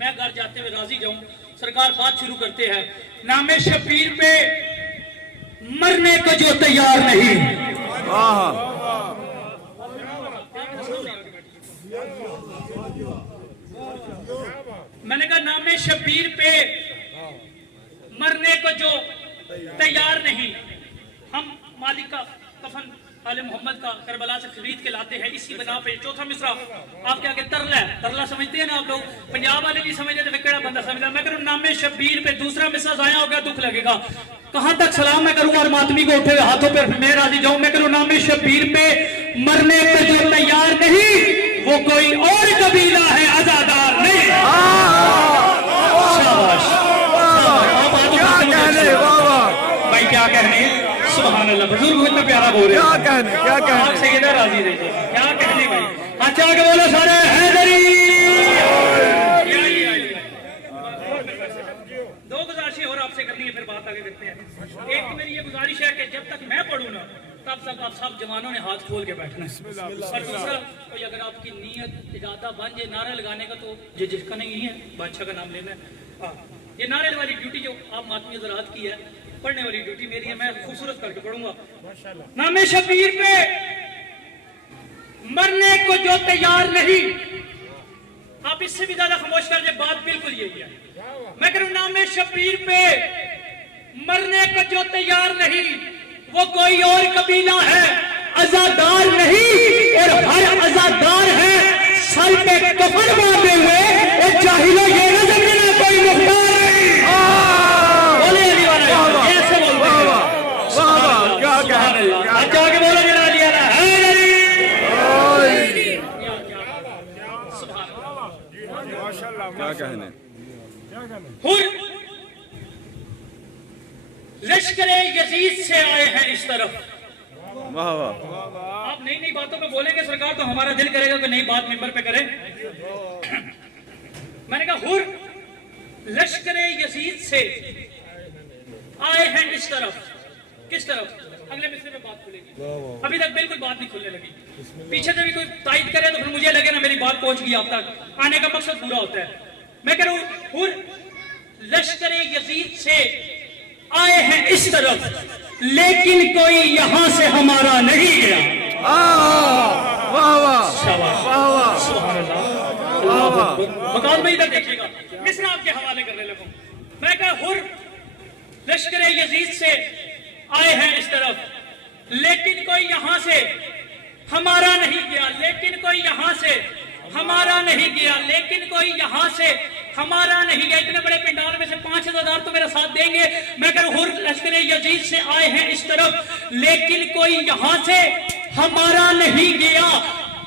मैं घर जाते हुए राजी जाऊं। सरकार बात शुरू करते हैं, नामे शबीर पे मरने को जो तैयार नहीं। मैंने कहा नामे शबीर पे मरने को जो तैयार नहीं। हम मालिक का कफन आले मोहम्मद का करबला से खरीद के लाते हैं, इसी बना पे। चौथा मिसरा आपके आगे तरला है, तरला समझते हैं ना आप लोग, पंजाब वाले नहीं समझते तो केड़ा बंदा समझता। मैं करूँ नामे शबीर पे दूसरा मिसरा जाया हो गया, दुख लगेगा। कहां तक सलाम मैं करूंगा और मातमी को उठे हाथों पे मैं राजी जाऊं। मैं करूँ नामे शबीर पे मरने को जो तैयार नहीं, वो कोई और कबीला है अजादार नहीं। भाई क्या कहने, सुभान अल्लाह, बुजुर्ग इतना प्यारा बोल रहे हैं, क्या कहने आपसे इधर राजी रहिए, क्या कहने भाई। अच्छा के बोलो सारे हैदरी। दो गुजारिशें और आपसे करनी है, फिर बात आगे करते हैं। एक मेरी ये गुजारिश है कि जब तक मैं पढ़ूं ना तब तक आप सब जवानों ने हाथ खोल के बैठना है। और दूसरा कोई अगर आपकी नीयत इरादा बन जाए नारा लगाने का, तो ये जिसका नहीं है बादशाह का नाम लेना है। ये नारे वाली ड्यूटी जो आप मातमी ज़राअत की है, पढ़ने वाली ड्यूटी मेरी है, मैं खूबसूरत करके पढ़ूंगा। नामे शबीर पे मरने को जो तैयार नहीं। आप इससे भी ज्यादा खामोश कर दे, बात बिल्कुल यही है। मैं करूं नामे शबीर पे मरने को जो तैयार नहीं, वो कोई और कबीला है अजादार नहीं। और हर अजादार है सर पे कफन बांधे हुए, और चाहिए ये न समझना कोई मुख्तार नहीं। बोले अली वाला ऐसे बोलते हैं। क्या अच्छा आगे बोलो जरा अली वाला है। क्या कहने लश्करे यजीद से आए हैं इस तरफ। वाह वाह, आप नई नई बातों पे बोलेंगे सरकार, तो हमारा दिल करेगा कि नई बात मेंबर पे करें। मैंने कहा हुर लश्करे यजीद से आए हैं इस तरफ। किस तरफ? अगले मिसरे में बात खुलेगी, अभी तक बिल्कुल बात नहीं खुलने लगी। पीछे से भी कोई तायद करे तो फिर मुझे लगे ना मेरी बात पहुंच गई आप तक, आने का मकसद पूरा होता है। मैं कह रहा हूं हुर लश्करे यजीद से आए हैं इस तरफ, लेकिन कोई यहां से हमारा नहीं गया। मकान में इधर देखिएगा, मिसरा आपके हवाले करने लगूं। मैं कहा हुर लश्करे यजीद से आए हैं इस तरफ, लेकिन कोई यहां से हमारा नहीं गया। लेकिन कोई यहां से हमारा नहीं गया, लेकिन कोई यहां से हमारा नहीं गया। इतने बड़े पंडाल में से 5,000 तो मेरा साथ देंगे। मैं कह रहा हूं लश्कर यजीद से आए हैं इस तरफ, लेकिन कोई यहां से हमारा नहीं गया।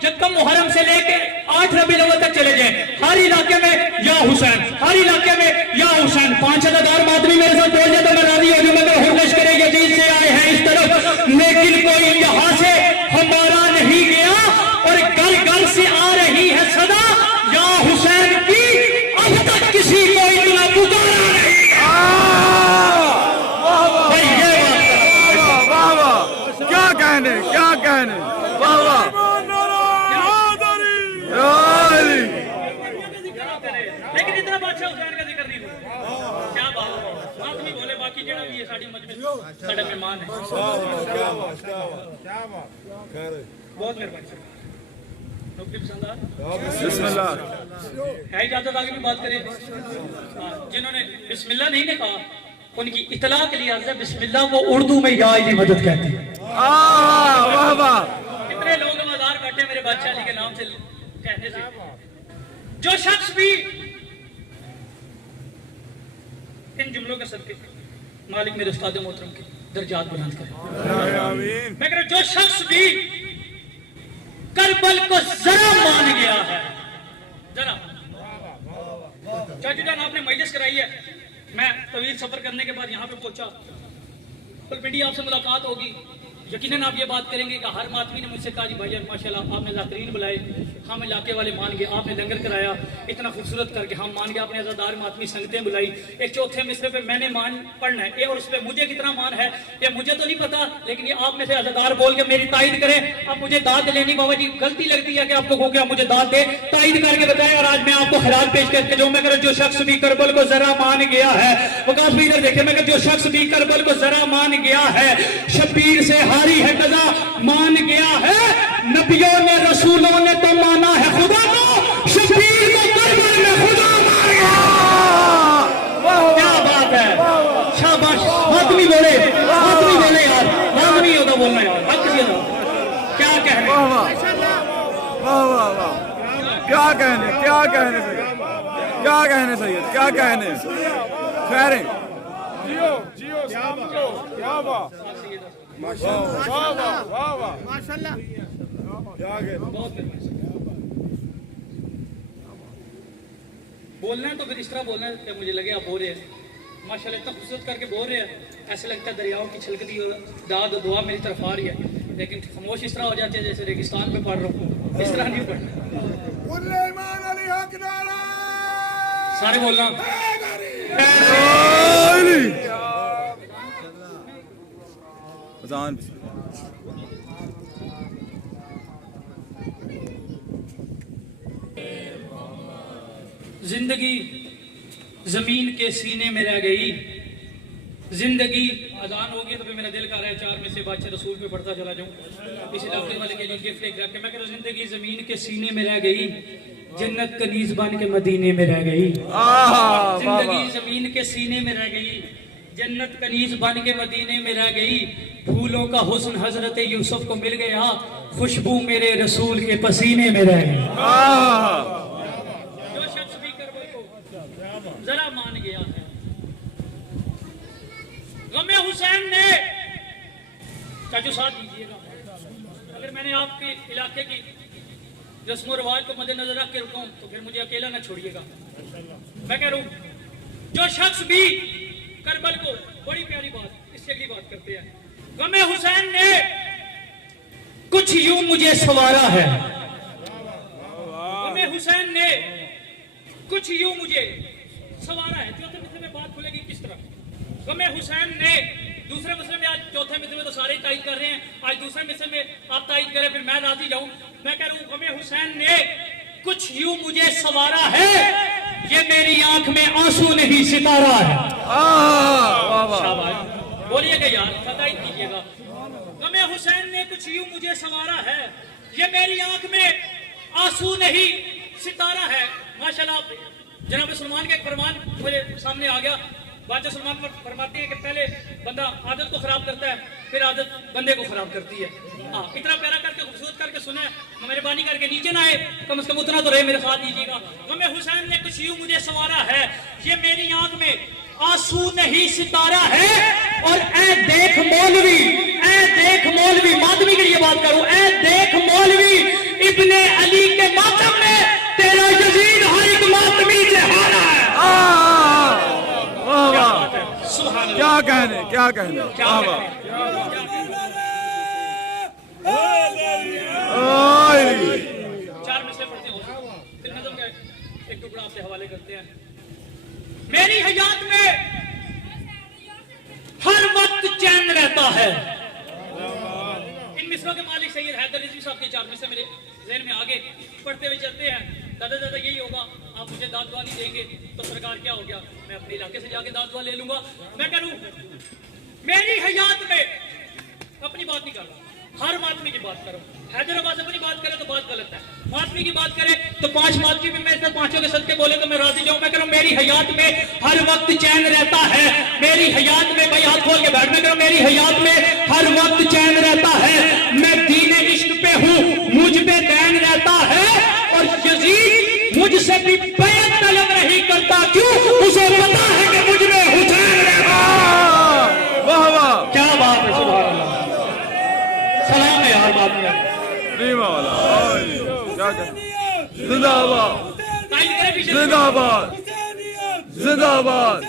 जब कम मुहर्रम से लेकर 8 रबीउल अव्वल तक चले जाए, हर इलाके में या हुसैन, हर इलाके में या हुसैन। 5,000 मातमी मेरे साथ बोल जाए तो मैं राजी हो जाऊं। मैं कह रहा हूं लश्कर यजीद से आए हैं इस तरफ, लेकिन कोई यहां से हमारा नहीं गया। और घर घर से आ रही है सदा या हुसैन की, अब तक किसी को इतना पुकारा नहीं। भाई ये वाह वाह, क्या कहने, क्या कहने, वाह वाह। लेकिन इतना बादशाह हुसैन का जिक्र नहीं हुआ। क्या बात है, बात नहीं बोले, बाकी जेड़ा भी है साड़ी मजलिस साडा मेहमान है। बहुत मेहरबानी सर। बिस्मिल्लाह है इजाजत आगे भी बात करें। जिन्होंने बिस्मिल्लाह नहीं ने कहा, उनकी इतला के लिए अर्ज़ है बिस्मिल्लाह वो उर्दू में या की मदद कहते हैं। वाह वाह, कितने लोग आवाज़ बैठे मेरे बादशाह अली के नाम से कहने से। जो शख्स भी इन जुमलों के सदके मालिक मेरे उस्ताद मोहतरम के दर्जात बुलंद करे। मैं कह रहा जो शख्स भी करबल को जरा मान गया है, जरा चाचू जान आपने मजलिस कराई है, मैं तवील सफर करने के बाद यहाँ पे पहुंचा, पिंडी आपसे मुलाकात होगी, यकीनन आप ये बात करेंगे कि हर मातमी ने मुझसे कहा जी भाई माशाल्लाह आपने ज़ाकरीन बुलाए, हम इलाके वाले मान गए, आपने लंगर कराया इतना खूबसूरत करके, हम मान गए, आपने अज़ादार मातमी संगतें बुलाई, एक चौथे मिसरे पे मैंने मान पढ़ना है ये, और उस पर मुझे कितना मान है ये मुझे तो नहीं पता, लेकिन ये आप में से अज़ादार बोल के मेरी तायद करें। अब मुझे दाद लेनी बाबा जी गलती लगती है कि आपको कहो कि आप मुझे दाद दे, तायद करके बताएं। और आज मैं आपको खिलाफ पेश करके जो मैं जो शख्स भी करबल को जरा मान गया है, वकास भी इधर देखे, मैं जो शख्स भी करबल को जरा मान गया है, शब्बीर से हारी है कजा मान गया है, नबियों ने रसूलों ने तो माना है खुदा को, शब्बीर को करबल में खुदा मान गया। क्या बात है, शाबाश। आदमी बोले यार, आदमी होगा बोलना यार, हक से क्या कहने, वाह वाह वाह, क्या कहने सैयद, क्या कहने सैयद, क्या कहने, खैर है। बोलना है तो फिर इस तरह बोलना है कि मुझे लगे आप बोल रहे हैं, माशाल्लाह इतना खूबसूरत करके बोल रहे हैं, ऐसे लगता है दरियाओं की छलकती और दाद और दुआ मेरी तरफ आ रही है, लेकिन खामोश इस तरह हो जाते हैं जैसे रेगिस्तान में पढ़ रहा हूँ, इस तरह नहीं पढ़ना। सारे बोलना जिंदगी जमीन के सीने में रह गई, जिंदगी अजान होगी तो फिर मेरा दिल कर रहा है 4 में से बादशाह रसूल पे पढ़ता चला जाऊं, इस इलाके वाले के लिए गिफ्ट लेकर के मैं कह रहा हूं जिंदगी जमीन के सीने में रह गई, जन्नत कनीज बन के मदीने में रह गई। जिंदगी जमीन के सीने में रह गई, जन्नत कनीज बन के मदीने में रह गई, फूलों का हुस्न हजरत यूसुफ को मिल गया, खुशबू मेरे रसूल के पसीने में रह गई। जो शख्स भी करबल को जरा मान गया है, गमे हुसैन ने, चाचू साथ दीजिएगा, अगर मैंने आपके इलाके की रस्म रिवाज को मद्देनजर रख के रुकाऊं तो फिर मुझे अकेला ना छोड़िएगा। मैं कह रहा हूं जो शख्स भी करबल को, बड़ी प्यारी बात, इससे अगली बात करते हैं, गमे हुसैन ने कुछ यूं मुझे सवारा है, गमे हुसैन ने कुछ यूं मुझे सवारा है। चौथे मिसरे में बात खुलेगी किस तरह, गमे हुसैन ने, दूसरे मिसरे में, आज चौथे मिसरे में तो सारे ही तायद कर रहे हैं, आज दूसरे मिसरे में आप तायद करें फिर मैं राजी जाऊं। मैं कह रहा हूं गमे हुसैन ने कुछ यूं मुझे सवारा है, ये मेरी आंख में आंसू नहीं सितारा है। शाबाश, बोलिएगा यार, तायद कीजिएगा। गमे हुसैन ने कुछ यूं मुझे सवारा है, ये मेरी आंख में आंसू नहीं सितारा है। माशाल्लाह जनाब सलमान का एक फरमान मेरे सामने आ गया, बादशाह सलमान पर फरमाते हैं कि पहले बंदा आदत को खराब करता है, फिर आदत बंदे को खराब करती है। हाँ, इतना प्यारा करके खूबसूरत करके सुना, मेहरबानी करके नीचे ना आए, कम से कम उतना तो रहे, मेरे साथ दीजिएगा। गमे हुसैन ने कुछ यूं मुझे सवारा है, ये मेरी आंख में आंसू नहीं सितारा है, और ए देख मौलवी, माधवी के लिए बात करूं, ए देख मौलवी, इब्ने अली के मातम में तेरा यजीद हर एक मातमी से हारा है। क्या कहने, क्या कहने, चार मिसरे पढ़ते हो, फिर नज़म का एक टुकड़ा आपसे हवाले करते हैं। मेरी हयात में हर वक्त चैन रहता है। इन मिसरों के मालिक सैयद हैदर रिजवी साहब के 4 मिसरे मेरे ज़हन में आगे पढ़ते हुए चलते हैं। दादा यही होगा, आप मुझे दाद दुआ नहीं देंगे तो सरकार क्या हो गया, मैं अपने इलाके से जाके दाद दुआ ले लूंगा। मैं कह लूं मेरी हयात में, अपनी बात नहीं कर रहा, हर मातमी की बात करो। हैदराबाद अपनी बात करे तो बात गलत है, मातमी की बात करे तो 5 मातमी भी मैं 5 के सदके बोले तो मैं राजी जाऊं। मैं कह रहा हूं मेरी हयात में हर वक्त चैन रहता है, मेरी हयात में, भाई हाथ खोल के बैठ, मैं कह रहा हूं मेरी हयात में हर वक्त चैन रहता है, मैं दीन इश्क पे हूं, मुझ पे दैन रहता है, और यजीद मुझसे भी बैत तलब नहीं करता, क्यों, उसे पता है कि मुझ में हुसैन रहता है। वाह वाह, क्या बात है, सुभान अल्लाह, सलाम है यार, बात है जिंदाबाद, जिंदाबाद, जिंदाबाद,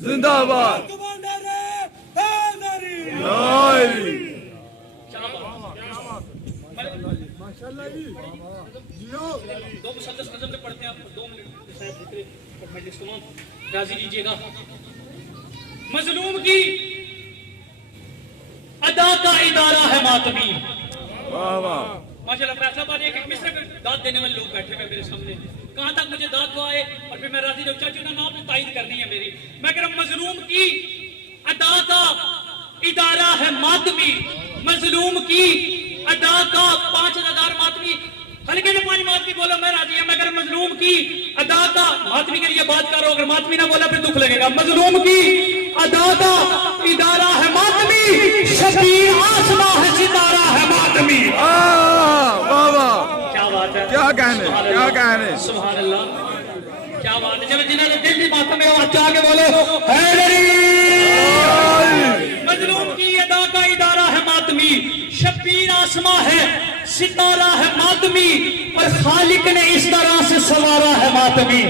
जिंदाबाद, दो मुसद्दस नज़म में पढ़ते हैं आप 2 मिनट शायद जिक्र और मजलिस तमाम राजी लीजिएगा। मजलूम की अदा का इदारा है मातमी। वाह वाह माशाल्लाह फैसलाबाद एक मिस्र में दाद देने वाले लोग बैठे हुए मेरे सामने, कहां तक मुझे दाद दो आए और फिर मैं राजी चाचू ना नाम तायद करनी है मेरी। मैं कह रहा मजलूम की अदा का इदारा है मातमी, मजलूम की अदा का 5000 मातमी, हल्के में 5 मातमी बोला मैं राजी है। मैं कह रहा मजलूम की अदा का मातमी के लिए बात करो, अगर मातमी ना बोला फिर दुख लगेगा। मजलूम की अदा का इदारा है मातमी, शबीर आसमां है सितारा है मातमी। वाह वाह क्या बात है, क्या कहने क्या कहने। सुभान अल्लाह, क्या बात है। चलो जिन्होंने दिल की बात में आवाज आके बोलो हैदरी। मजलूम की अदा का इदारा है मातमी, शबीर आसमां है सितारा है मातमी, और खालिक ने इस तरह से सवारा है मातमी,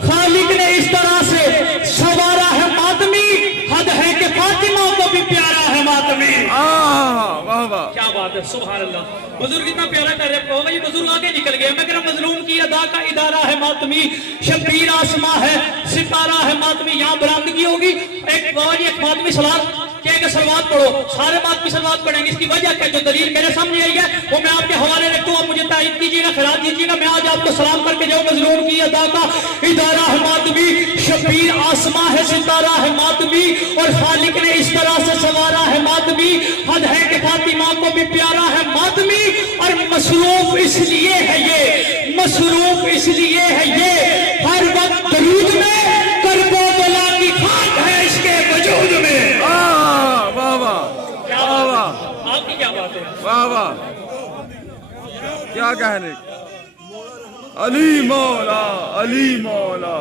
खालिक ने इस तरह से सवारा है मातमी, हद है कि फातिमा को भी प्यारा है मातमी। वाह वाह क्या बात है, सुभान अल्लाह। बुजुर्ग इतना प्यारा कर रहे हो भाई, बुजुर्ग आगे निकल गए। मैं कह रहा मजलूम की अदा का इदारा है मातमी, शबीर आसमां है सितारा है मातमी। यहाँ बरामदगी होगी एक मातमी सलाद के सलवात पढ़ो, सारे मातमी सलवात पढ़ेंगे। इसकी वजह क्या, जो दलील मेरे सामने आई है वो मैं आपके हवाले रखता हूँ, आप मुझे तारीफ कीजिएगा, खिलाफ दीजिएगा। मैं आज आपको सलाम करके जाऊँ। मजलूम की अदा का इदारा है मातमी, शबीर आसमां है सितारा है मातमी, और खालिक ने इस तरह से सवारा है मातमी, हद है कि फातिमा को भी प्यारा है मातमी। और मसरूफ इसलिए है ये, मसरूफ इसलिए है ये, हर वक्त दरूद में करबला की खाक है इसके वजूद में। वाह वाह आपकी क्या बात है, वाह वाह क्या कहने। अली मौला अली मौला।